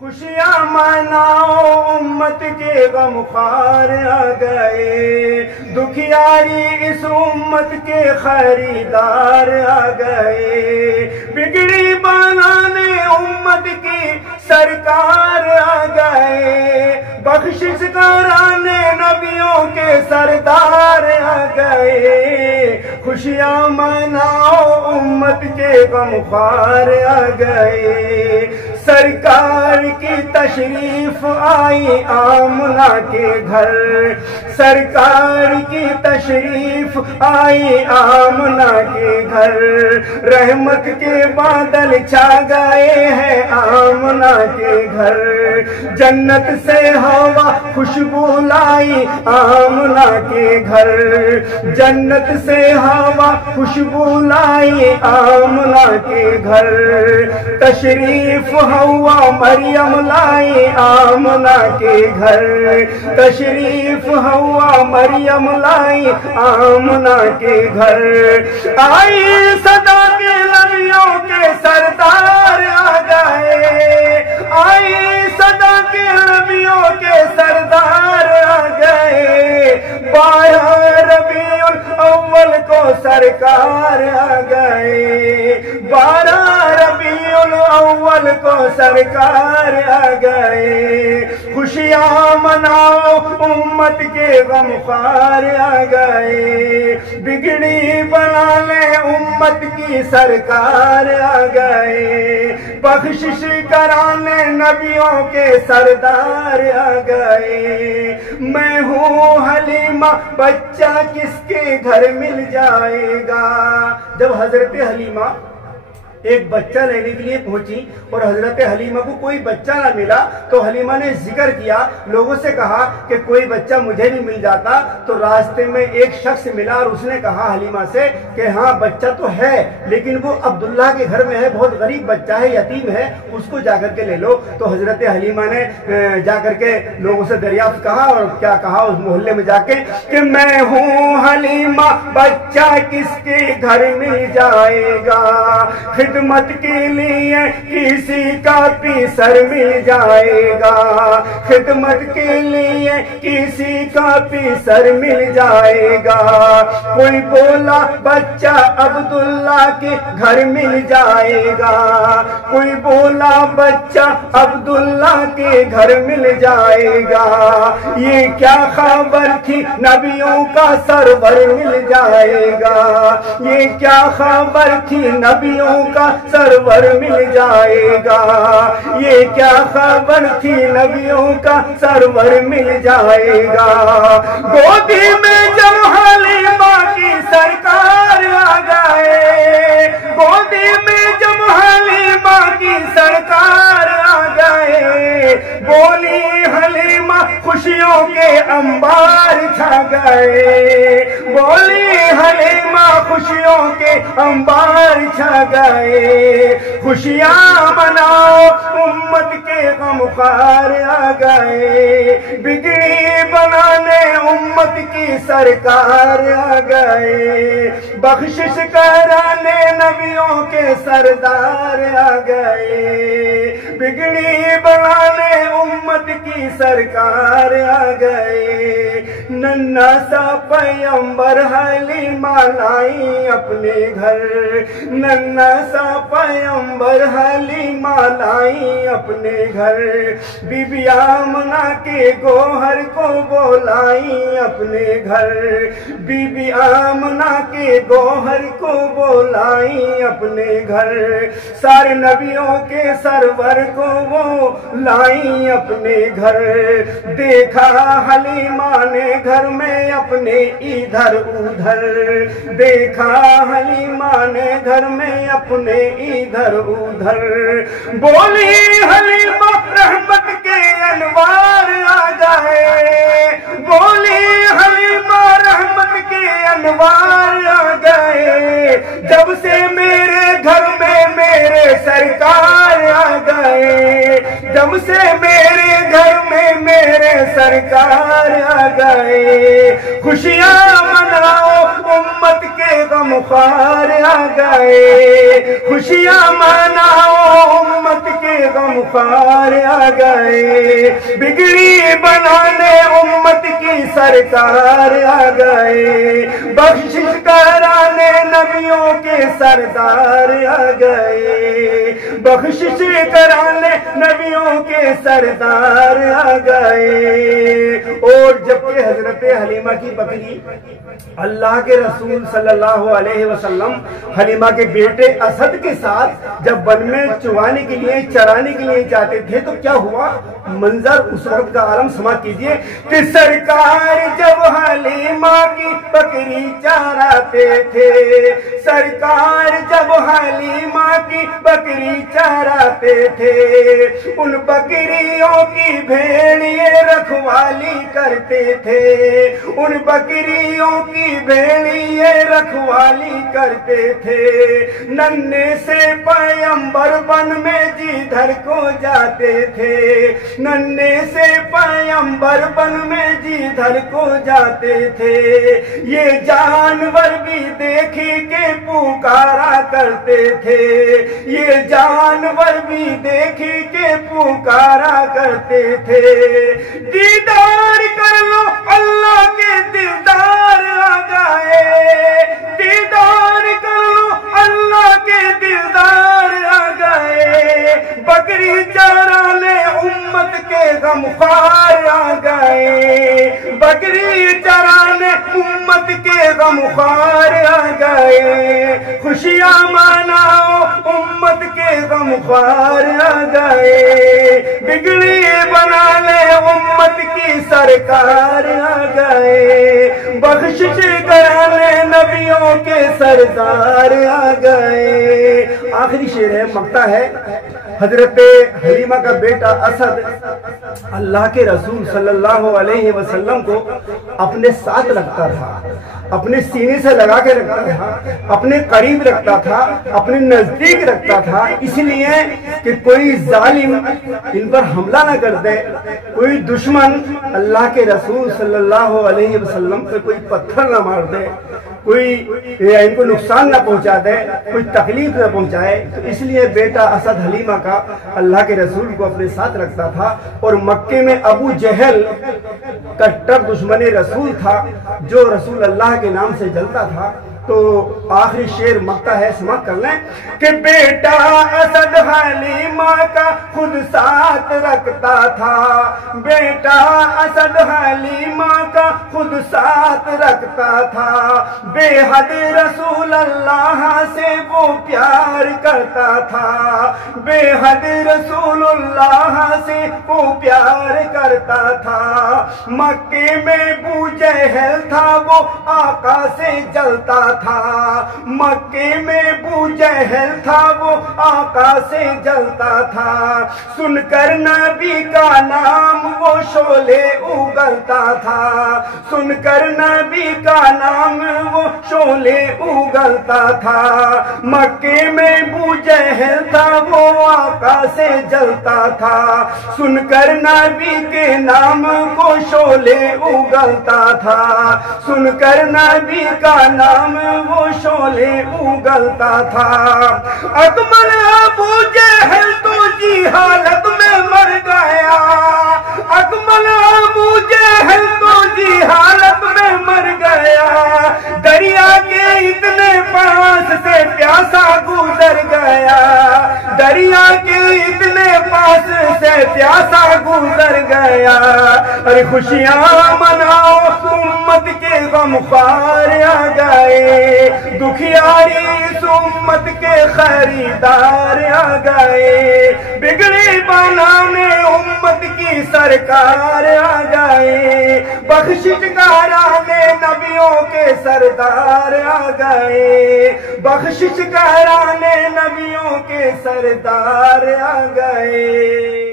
خوشیاں مناؤ امت کے غم خوار آ گئے، دکھیاری اس امت کے خریدار آ گئے، بگڑی بنانے امت کی سرکار آ گئے، بخشش کرانے نبیوں کے سردار آ گئے، خوشیاں مناؤ امت کے غم خوار آ گئے، سرکار کی تشریف آئی آمنہ کے گھر، سرکار کی تشریف آئی آمنہ کے گھر، رحمت کے بادل چھا گئے ہیں آمنہ کے گھر، جنت سے ہوا خوشبو لائی آمنہ کے گھر، جنت سے ہوا خوشبو لائی آمنہ کے گھر، تشریف ہوا مریم لائی آمنہ کے گھر، تشریف ہوا مریم لائی آمنہ کے گھر، آئی صدا کے نبیوں کے سردار آ گئے، آئی صدا کے نبیوں کے سردار آ گئے، 12 ربیع الاول کو سرکار آ گئے، 12 ربیع الاول کو سرکار آ گئے، خوشیاں مناؤ امت کے غم خوار آ گئے، بگڑی بنانے امت کی سرکار آ گئے، بخشش کرانے نبیوں کے سردار آ گئے، میں ہوں حلیمہ بچہ کس کے گھر مل جائے گا۔ جب حضرت حلیمہ ایک بچہ لینے کے لیے پہنچی اور حضرت حلیمہ کو کوئی بچہ نہ ملا تو حلیمہ نے ذکر کیا، لوگوں سے کہا کہ کوئی بچہ مجھے نہیں مل جاتا، تو راستے میں ایک شخص ملا اور اس نے کہا حلیمہ سے کہ ہاں بچہ تو ہے لیکن وہ عبداللہ کے گھر میں ہے، بہت غریب بچہ ہے، یتیم ہے، اس کو جا کر کے لے لو۔ تو حضرت حلیمہ نے جا کر کے لوگوں سے دریافت کہا اور کیا کہا اس محلے میں جا کے کہ میں ہوں حلیمہ بچہ کس کے گھر مل جائے گا، خدمت کے لیے کسی کا پیسر مل جائے گا، خدمت کے لیے کسی کا پیسر مل جائے گا، کوئی بولا بچہ عبداللہ کے گھر مل جائے گا، کوئی بولا بچہ عبداللہ کے گھر مل جائے گا، یہ کیا خبر تھی نبیوں کا سرور مل جائے گا، یہ کیا خبر تھی نبیوں کا سرور مل جائے گا، یہ کیا خبر تھی نبیوں کا سرور مل جائے گا، گودی میں جب حلیمہ کی سرکار آ گئے، گودی میں جب حلیمہ کی سرکار آ گئے، بولی حلیمہ خوشیوں کے انبار چھا گئے، بولی حلیمہ خوشیوں کے انبار چھا گئے، خوشیاں مناؤ امت کے غم خوار آ گئے، بگڑی بنانے امت کی سرکار آ گئے، بخشش کرانے نبیوں کے سردار آ گئے، بگڑی بنانے امت کی سرکار آ گئے، ننھا سا پیغمبر حلیمہ لائی اپنے گھر، ننھا سا پیغمبر حلیمہ لائی اپنے گھر، بی بی آمنہ کے گوہر کو بولائی اپنے گھر، بی بی آمنہ کے گوہر کو بولائی اپنے گھر، سارے نبیوں کے سرور کو وہ لائی اپنے گھر، دیکھا حلیمہ نے گھر میں اپنے ادھر ادھر، دیکھا حلیمہ نے گھر میں اپنے ادھر ادھر، بولی حلیمہ رحمت کے انوار آ گئے، بولی حلیمہ رحمت کے انوار آ گئے، جب سے میرے گھر میں میرے سرکار آ گئے، जब से मेरे घर में मेरे सरकार आ गए, खुशियां मनाओ उम्मत के गमख्वार आ गए, खुशियां मनाओ उम्मत के गमख्वार आ गए, बिगड़ी बनाने उम्मत की सरकार आ गए, बख्शिश कराने नबियों के सरदार आ गए, बख्शिश कराने नबियों के सरदार आ गए। और जबकि हजरत हलीमा की बकरी अल्लाह के रसूल सल्लल्लाहु अलैहि वसल्लम हलीमा के बेटे असद के साथ जब वन में चुवाने के लिए चराने के लिए जाते थे तो क्या हुआ, मंजर उस वक्त का आलम समाप्त कीजिए कि सरकार जब हलीमा की बकरी चराते थे, सरकार जब हलीमा की बकरी चराते थे, उन बकरियों की भेड़िए रखवाली करते थे, उन बकरियों की भेड़िए रखवाली करते थे, नन्हे से पैगंबर वन में जिधर को जाते थे, नन्हे से पैगंबर वन में जिधर को जाते थे, ये जानवर भी देखी के पुकारा करते थे, ये जानवर भी देखी के पुकारा करते थे, दीदार कर लो अल्लाह के दिलदार आ गए, दीदार कर लो अल्लाह के दिलदार आ गए, बकरी चराने उम्मत के गमख्वार आ गए, बकरी चराने उम्मत के गमख्वार आ गए, खुशियां मनाओ उम्मत के गमख्वार आ गए, बिगड़ी बनाने उम्मत की सरकार आ गए, बख्शिश कराने नबियों के सरदार आ गए। आखिरी शेर है, मक्ता है, हजरत हलीमा का बेटा असद अल्लाह के रसूल सल्लल्लाहु अलैहि वसल्लम को अपने साथ रखता था, अपने सीने से लगा के रखता था, अपने करीब रखता था, अपने नजदीक रखता था, इसलिए कि कोई जालिम इन पर हमला न कर दे, कोई दुश्मन अल्लाह के रसूल सल्लल्लाहु अलैहि वसल्लम पे कोई पत्थर न मार दे, कोई इनको नुकसान न पहुंचा दे, कोई तकलीफ न पहुंचाए, तो इसलिए बेटा असद हलीमा का अल्लाह के रसूल को अपने साथ रखता था। और मक्के में अबू जहल कट्टर दुश्मन रसूल था जो रसूल अल्लाह के नाम से जलता था। तो आखिरी शेर मक्ता है, समाप्त कर लें कि बेटा असद हलीमा का खुद साथ रखता था, बेटा असद हलीमा का खुद साथ रखता था, बेहद रसूल अल्लाह से वो प्यार करता था, बेहद रसूल अल्लाह से वो प्यार करता था। मक्के में अबू जहल था वो आका से जलता था, मक्के में अबू जहल था वो आका से जलता था, सुनकर नबी का नाम वो शोले उगलता था, सुनकर नबी का नाम वो शोले उगलता था। मक्के में अबू जहल था वो आका से जलता था, सुनकर नबी के नाम को शोले उगलता था, सुनकर नबी का नाम वो शोले उगलता था। अकमल अबू जहल तो जी हालत में मर गया, अकमल अबू जहल तो जी हालत में मर गया, दरिया के इतने पास से प्यासा गुजर गया, दरिया के इतने पास से प्यासा गुजर गया। अरे खुशियां मनाओ उम्मत के गमख्वार आ गए, दुखियारी इस उम्मत के खरीदार आ गए, बिगड़ी बनाने उम्मत की सरकार आ गए, बख्शिश कराने नबियों के सरदार आ गए, बख्शिश कराने नबियों के सरदार आ गए।